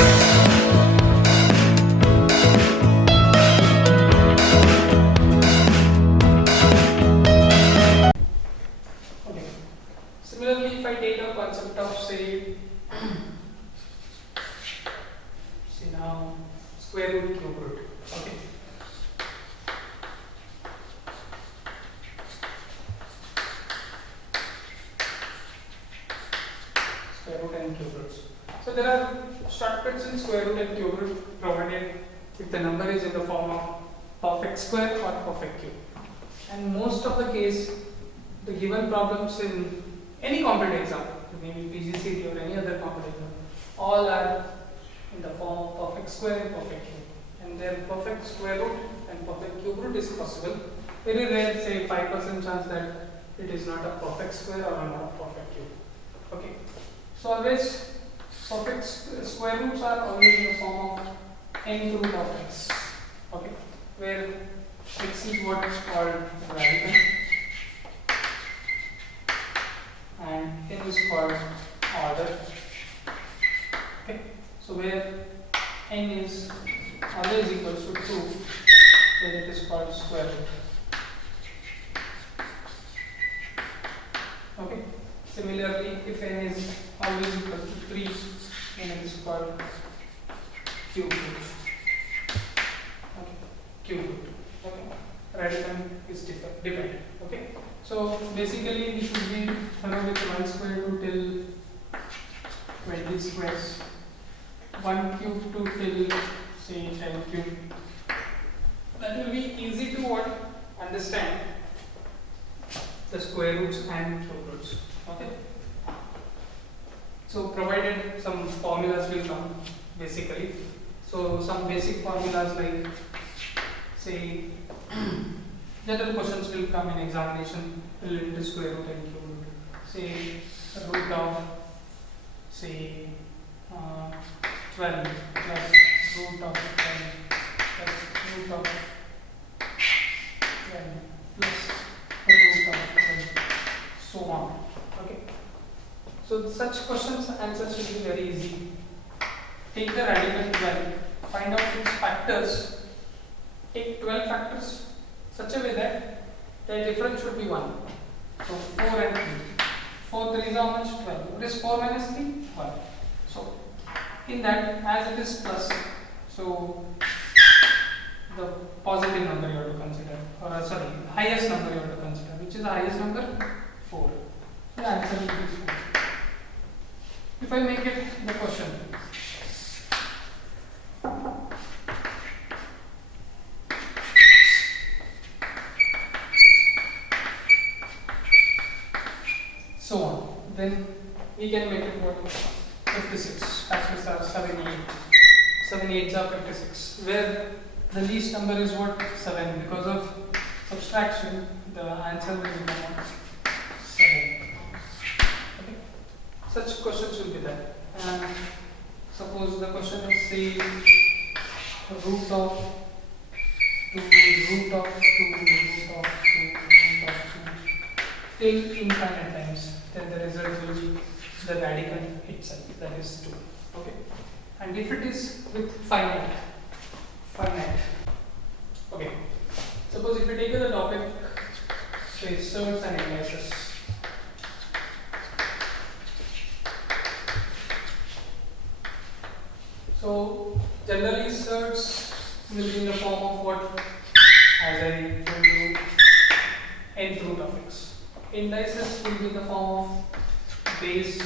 Okay. Similarly, if I take a concept of say now square root, cube root. Okay. Square root and cube roots. So there are shortcuts in square root and cube root provided if the number is in the form of perfect square or perfect cube. And most of the case, the given problems in any competitive exam, maybe PGCET or any other competitive exam, all are in the form of perfect square and perfect cube. And their perfect square root and perfect cube root is possible. Very rare, say 5% chance that it is not a perfect square or not a perfect cube. Okay. So always perfect square roots are always in the form of nth root of x. Okay. Where x is what is called radical and n is called order. Okay. So where n is always equals to 2, then it is called square root. Okay. Similarly, if n is always equal to 3, then it is called cube root. Okay. Cube root. Okay. Radical is dependent. Okay. So basically, we should be with 1 square root till 20 squares, 1 cube to till say 10 cube. That will be easy to understand the square roots and cube roots. Okay. So provided some formulas will come basically. So some basic formulas like say general questions will come in examination related to square root and cube root. Say root of say 12 plus root of 10 plus root of 12 plus root of 12, so on. Okay. So such questions answers will be very easy. Take the radical 12, find out its factors. Take 12 factors such a way that the difference should be 1. So 4 and 3. 4 3 is how much? 12. What is 4 minus 3? 1. So in that, as it is plus, so the positive number you have to consider, or sorry, highest number you have to consider. Which is the highest number? 4. The answer will be 4. If I make it the question, so on, then we can make it what? 56. Factors are 7, 8. 7 8s are 56. Where the least number is what? 7. Because of subtraction, the answer will become 7. Okay. Such questions will be there. And suppose the question is say root of 2, root of 2, root of 2, root of 2 till infinite times. Then the result will be the radical itself, that is 2. Okay. And if it is with finite. Okay. Suppose if you take the topic say surds and indices. So generally surds will be in the form of what? As I told you, nth root of x. Indices will be in the form of base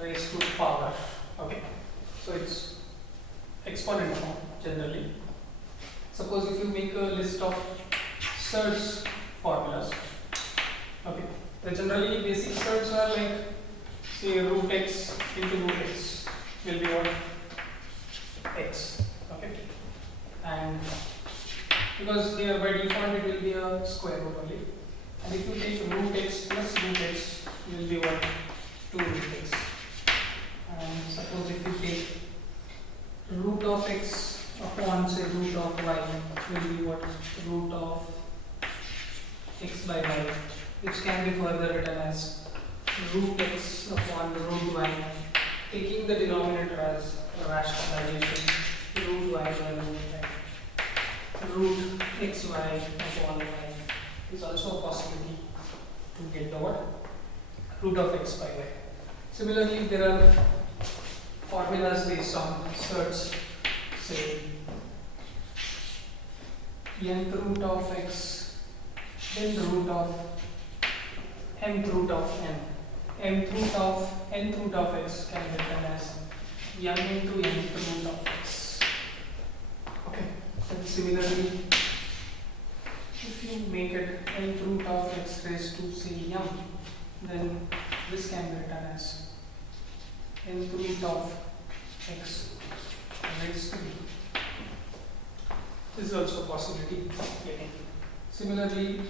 raised to power. Okay. So it's exponent form generally. Suppose if you make a list of surds formulas. Okay. The generally basic surds are like say root x into root x will be what? X. Okay. And because here by default it will be a square root only. And if you take root x plus root x, you will be what? 2 root x. And suppose if you take root of x upon say root of y, will be what? Root of x by y, which can be further written as root x upon root y taking the denominator as rationalization, root y by root xy upon y is also a possibility to get the what? Root of x by y. Similarly, there are formulas based on surds, say nth root of x, then the root of mth root of n. Nth root of x can be written as m into nth root of x. Okay. And similarly, if you make it nth root of x raised to say m, then this can be written as nth root of x raised to b. This is also a possibility. Okay. Similarly,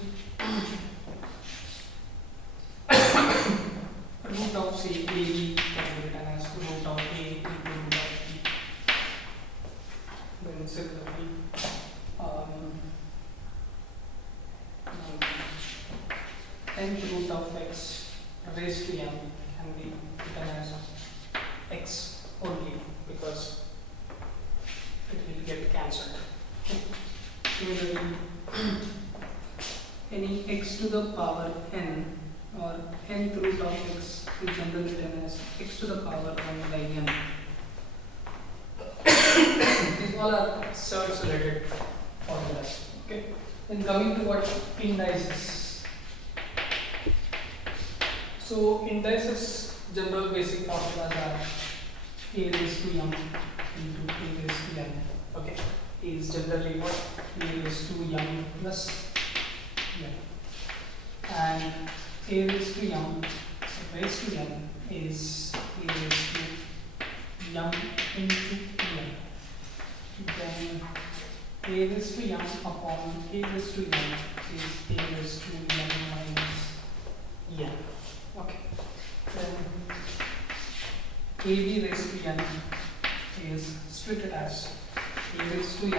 root of say AB can be written as root of A into root of B. Then similarly, nth root of x raised to m can be written as x only because it will get cancelled. Similarly, any x to the power n or nth root of x is generally written as x to the power 1 by n. These all are surds related formulas. Okay. Then coming to what indices. So indices general basic formulas are a raised to m into a raised to n. Okay. A is generally what? A raised to m plus n. And a raised to m is a raised to m into n. Then a raised to m upon a raised to n is a raised to n minus n. Okay. Then ab raised to n is treated as a raised to n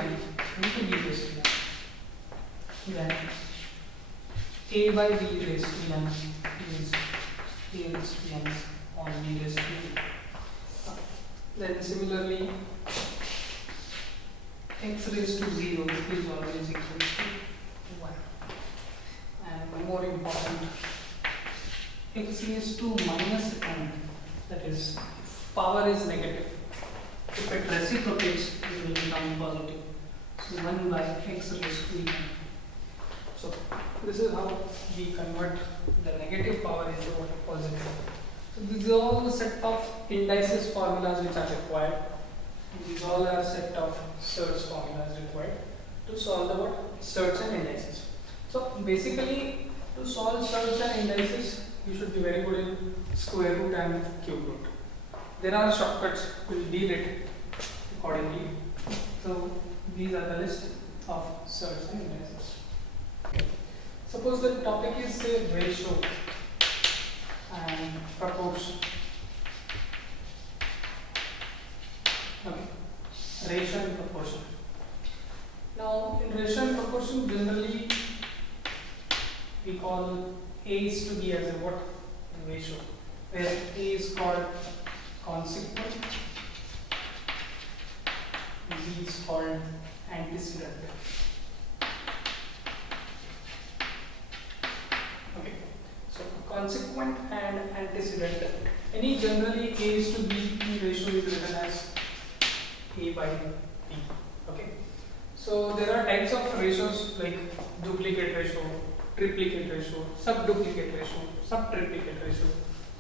into b raised to n. Then a by b raised to n is a raised to n on b raised to n. Then similarly, x raised to 0 is always equal to 1. And more important, x raised to minus n, that is, if power is negative, if it reciprocates, it will become positive. So 1 by x raised to n. So this is how we convert the negative power into positive. So these are all the set of indices formulas which are required. These all are set of surds formulas required to solve the what? Surds and indices. So basically, to solve surds and indices, you should be very good in square root and cube root. There are shortcuts, we will deal it accordingly. So these are the list of surds and indices. Okay. Suppose the topic is say ratio and proportion. Okay. Ratio and proportion. Now in ratio and proportion, generally we call A is to B as a what? A ratio, where A is called consequent, B is called antecedent. Okay, so consequent and antecedent. Any generally A is to B ratio is written as A by B. Okay, so there are types of ratios like duplicate ratio, triplicate ratio, subduplicate ratio, subtriplicate ratio.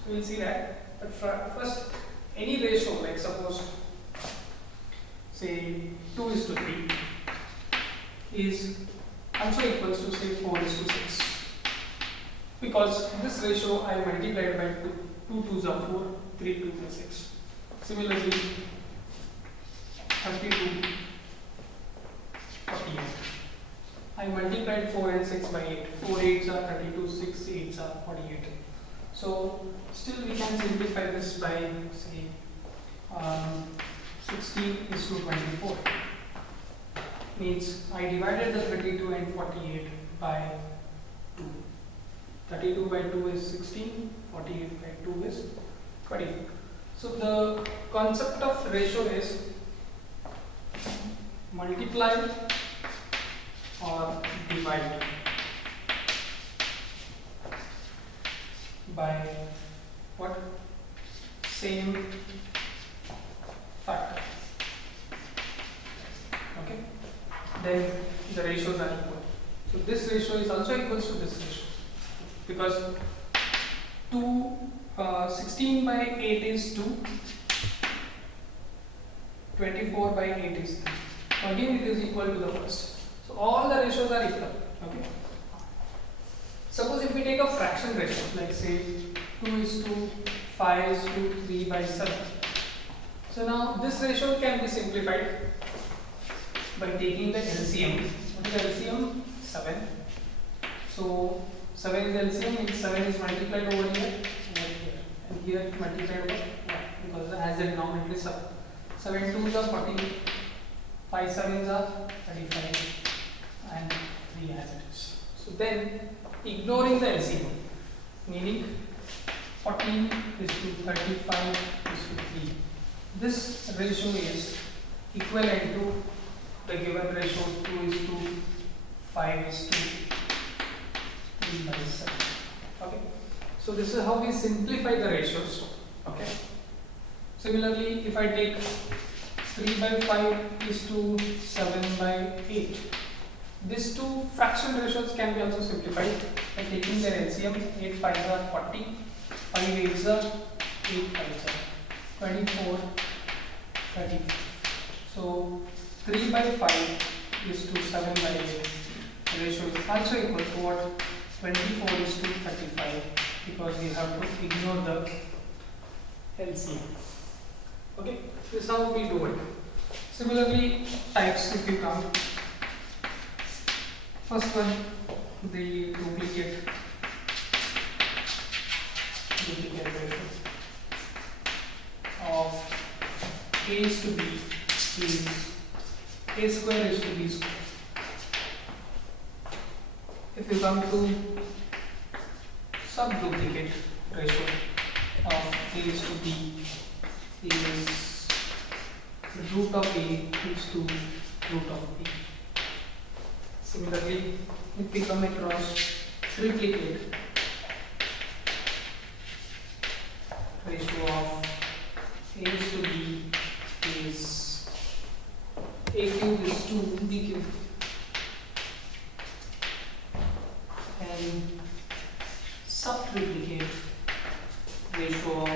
So we'll see that. But first, any ratio, like suppose say 2 is to 3 is also equals to say 4 is to 6. Because this ratio I multiplied by 2 2s are 4, 3 2s are 6. Similarly, 32, 48. I multiplied 4 and 6 by 8. 4 8s are 32, 6 8s are 48. So still we can simplify this by say 16 is to 24. Means I divided the 32 and 48 by 2. 32 by 2 is 16, 48 by 2 is 24. So the concept of ratio is multiply or divide by what? Same factor. Okay. Then the ratios are equal. So this ratio is also equals to this ratio because 16 by 8 is 2, 24 by 8 is 3. So again it is equal to the first. So all the ratios are equal. Okay. Suppose if we take a fraction ratio, like say 2 is to 5 is to 3 by 7. So now this ratio can be simplified by taking the LCM. What is LCM? 7. So 7 is LCM, means 7 is multiplied over here and here multiplied over 1 because as the denominator is 7. 7 2s are 14, 5 7s are 35 and 3 as it is. So then ignoring the LCM, meaning 14 is to 35 is to 3. This ratio is equivalent to the given ratio 2 is to 5 is to 3 by 7. Okay. So this is how we simplify the ratios. Okay. Similarly, if I take 3 by 5 is to 7 by 8. These two fraction ratios can be also simplified by taking their LCM. 8 5s are 40, 5 8s are 8 5s are 24, 35. So 3 by 5 is to 7 by 8. The ratio is also equal to what? 24 is to 35 because we have to ignore the LCM. Okay, this is how we do it. Similarly, types if you come. First one, the duplicate ratio of A is to B is A square is to B square. If you come to subduplicate ratio of A is to B is root of A is to root of B. Similarly, if we come across triplicate ratio of A is to B is A cube is to B cube, and subtriplicate ratio of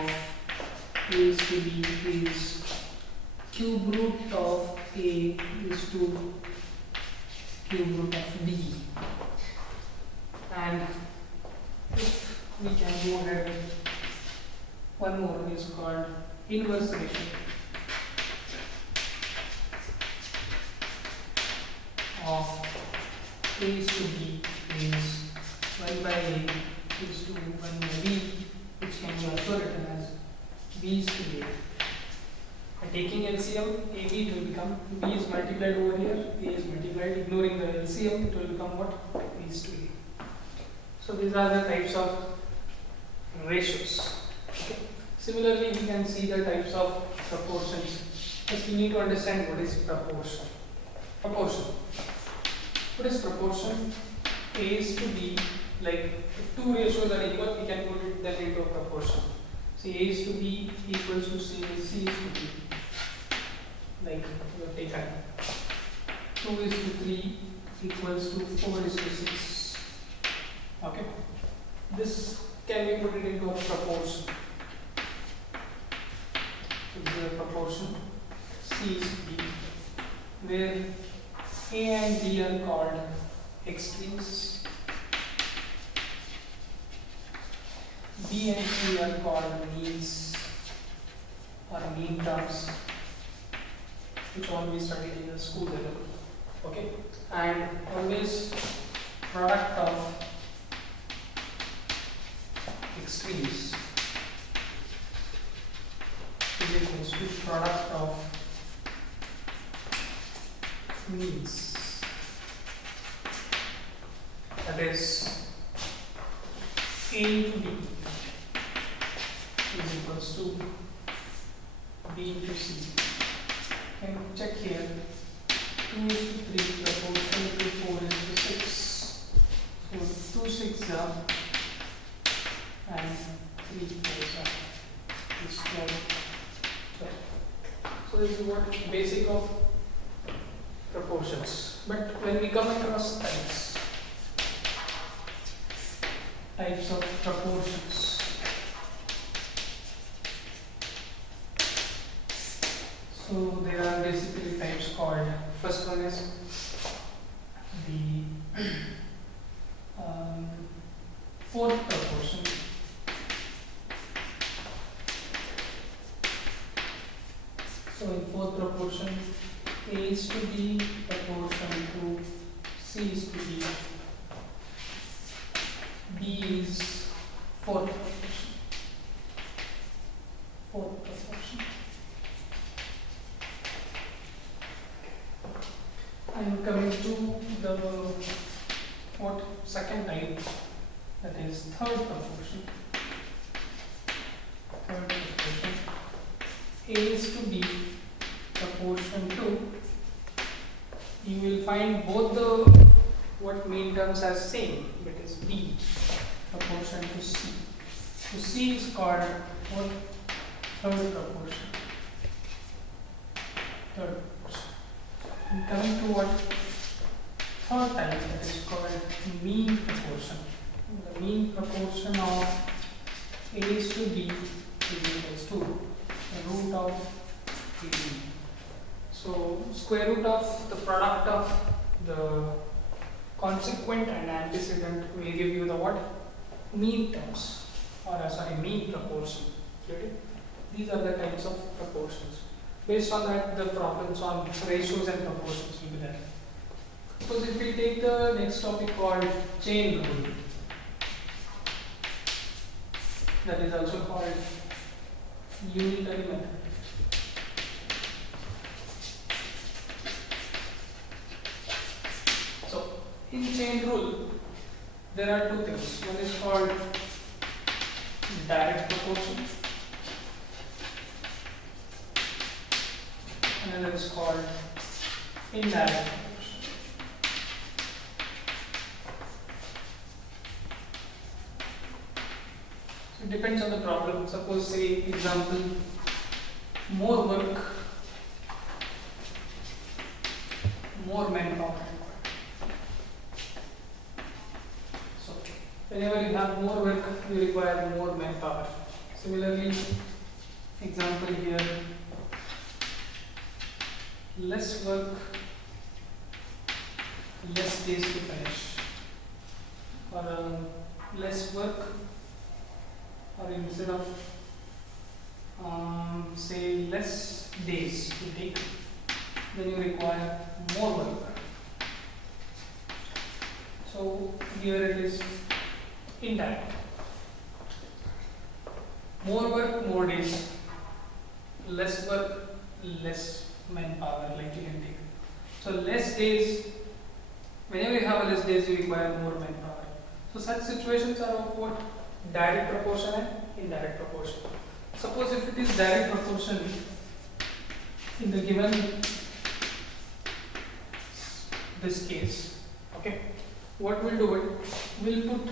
A is to B is cube root of A is to cube root of B. And if we can go ahead, one more is called inverse ratio of A is to B is 1 by A is to 1 by B, which can be also written as B is to A. By taking LCM, AB it will become B is multiplied over here, A is multiplied, ignoring the LCM, it will become what? B is to A. So these are the types of ratios. Okay. Similarly, we can see the types of proportions. First, we need to understand what is proportion. Proportion. What is proportion? A is to B, like if two ratios are equal, we can put them into a proportion. See, A is to B equals to C is to B. Like we have taken 2 is to 3 equals to 4 is to 6. Okay. This can be put it into a proportion. So this is a proportion C is to B, where A and B are called extremes, B and C are called means or mean terms, which all we studied in the school level. Okay, and always product of extremes is equals to product of means. That is A into B is equals to can check here. 2 is to 3 proportional to 4 is to 6. So 2 6 are and 3 4 are is 12. So this is what basic of proportions. But when we come across types of proportions, so there are basically types called, first one is the fourth proportion. So in fourth proportion, A is to B proportion to C is to D. B is fourth proportion. Fourth proportion. And coming to the second type, that is third proportion. Third proportion. A is to B proportion to, you will find both the mean terms as same, but is B proportion to C. So C is called what? Third proportion. Third proportion. And coming to what? Third type, that is called mean proportion. The mean proportion of A is to B is equals to the root of AB. So square root of the product of the consequent and antecedent will give you the what? Mean terms, or mean proportion. Okay? These are the types of proportions. Based on that, the problems on ratios and proportions will be there. Suppose if we take the next topic called chain rule, that is also called unitary method. So in chain rule, there are two things. One is called direct proportion, and another is called indirect proportion. So it depends on the problem. Suppose, say, example, more work, more manpower. So whenever you have more work, you require more manpower. Similarly, example here, less work, less days to finish, or less work, or instead of say less days to take, then you require more work. So here it is indirect. More work, more days. Less work, less manpower, like you can take. So less days, whenever you have less days, you require more manpower. So such situations are of what? Direct proportion and indirect proportion. Suppose if it is direct proportion, in the given this case, okay, what we'll do it, we'll put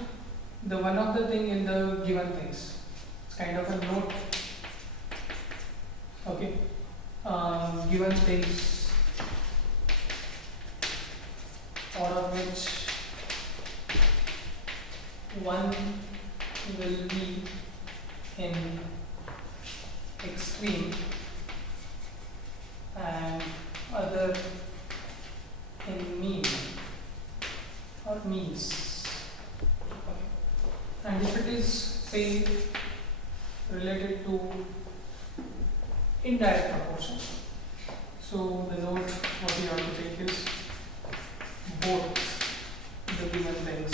the one of the thing in the given things. It's kind of a note, okay, given things, out of which one will be in extreme and other in mean or means. Okay. And if it is, say, related to indirect proportion, so the note what you have to take is both the given things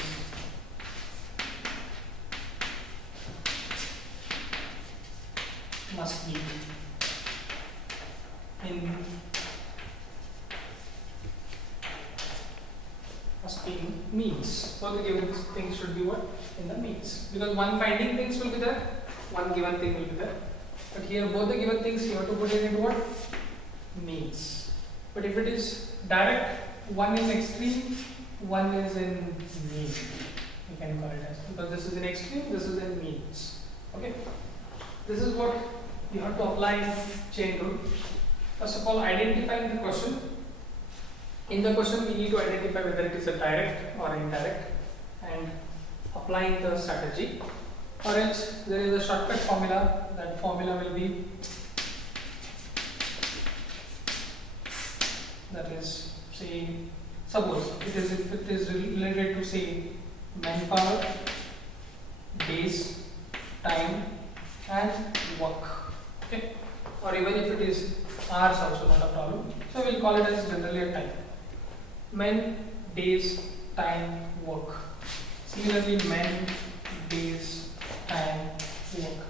must be in means. So the given things should be what? In the means. Because one finding things will be there, one given thing will be there. But here both the given things you have to put it into what? Means. But if it is direct, one is extreme, one is in mean. You can call it as, because this is in extreme, this is in means. Okay. This is what you have to apply in chain rule. First of all, identifying the question. In the question, we need to identify whether it is a direct or indirect, and applying the strategy. Or else there is a shortcut formula. That formula will be, that is, say, suppose if it is related to, say, manpower, days, time, and work. Okay, or even if it is hours, also not a problem. So we'll call it as generally a time. Men, days, time, work. Similarly, men, days, time, work.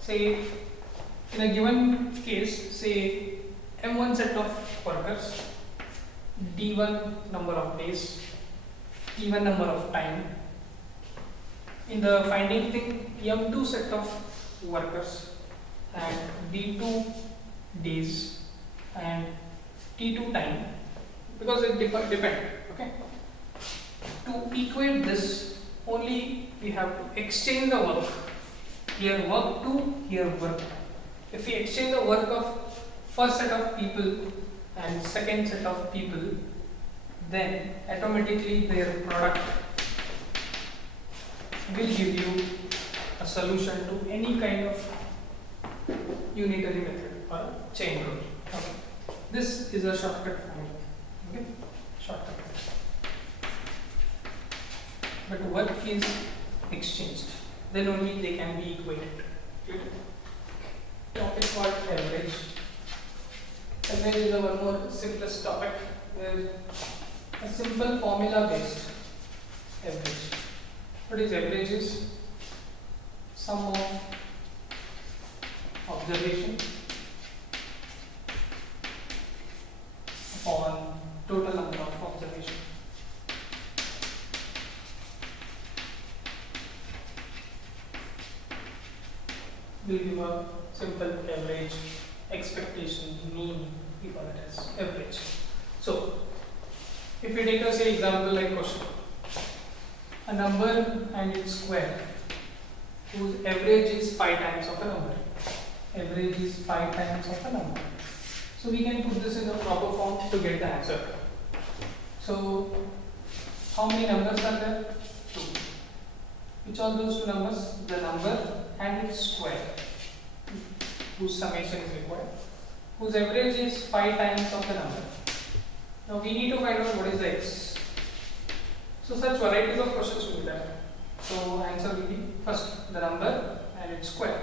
Say in a given case, say M1 set of workers, D1 number of days, T1 number of time. In the finding thing, M2 set of workers and D2 days and T2 time, because it depends. Okay. To equate this, only we have to exchange the work. Here work to here work. If we exchange the work of first set of people and second set of people, then automatically their product will give you a solution to any kind of unitary method or chain rule. Okay. This is a shortcut formula. Okay, shortcut. But work is exchanged, then only they can be equated. Topic called average. Average is a one more simplest topic, where a simple formula based average. What is average? Is sum of observation upon total number of observation. Will give a simple average, expectation, mean, we call it as average. So, if we take a say example like question, a number and its square whose average is 5 times of a number. Average is 5 times of a number. So we can put this in a proper form to get the answer. So how many numbers are there? 2. Which are those 2 numbers? The number and its square, whose summation is required, whose average is 5 times of the number. Now we need to find out what is the x. So such varieties of questions will be there. So answer will be first the number and its square,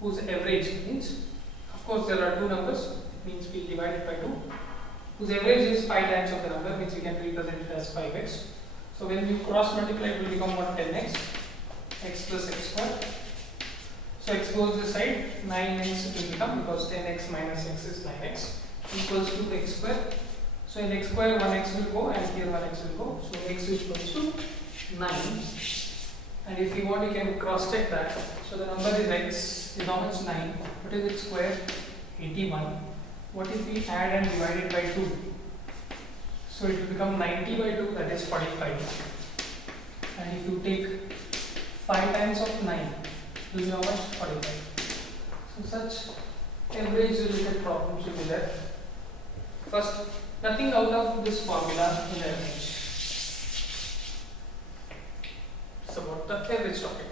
whose average means, of course there are 2 numbers, it means we divide it by 2, whose average is 5 times of the number, means we can represent it as 5x. So when we cross multiply, it will become what? 10x, x plus x square. So x goes this side, 9x it will become, because 10x minus x is 9x, equals to x square. So in x square 1x will go and here 1x will go. So x is equals to 9. And if you want, you can cross check that. So the number is x is how much? 9. What is its square? 81. What if we add and divide it by 2? So it will become 90 by 2, that is 45. And if you take 5 times of 9, it will be how much? 45. So such average related problems will be there. First, nothing out of this formula in average. So about the average topic.